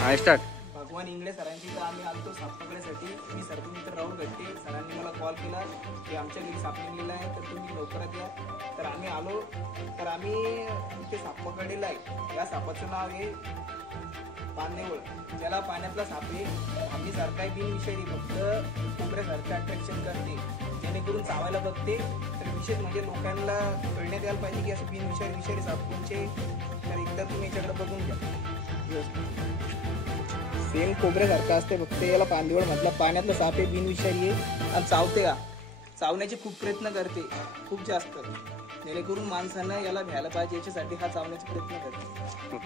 हा स्टार्ट. भगवान इंगळे सरांची तर आम्ही आलतो साप पकडायसाठी. मी सर्पमित्र राहुल गट्टे सरांनी मला कॉल केला की आमच्या घरी साप निघलेला आहे तर तुम्ही लवकरात या. तर आम्ही आलो. तर आम्ही इथे साप पकडलेला आहे. या सापाचं नाव आहे पानदेवळ. ज्याला पाण्यातला साप आहे. आम्ही सारखा बिनविषारी फक्त कोबऱ्यासारखं अट्रॅक्शन करते जेणेकरून चावायला बघते. तर विशेष म्हणजे लोकांना कळण्यात यायला पाहिजे की असं विषारी साप कोणचे. तर एकदा तुम्ही याच्याकडे बघून घ्या. सेम कोबऱ्यासारखं असते फक्त याला पानदेवळ म्हटलं. पाण्यातलं साप आहे, बिनविषारी आहे आणि चावते का चावण्याचे खूप प्रयत्न करते खूप जास्त. जेणेकरून माणसांना याला घ्यायला पाहिजे याच्यासाठी हा चावण्याचे प्रयत्न करते.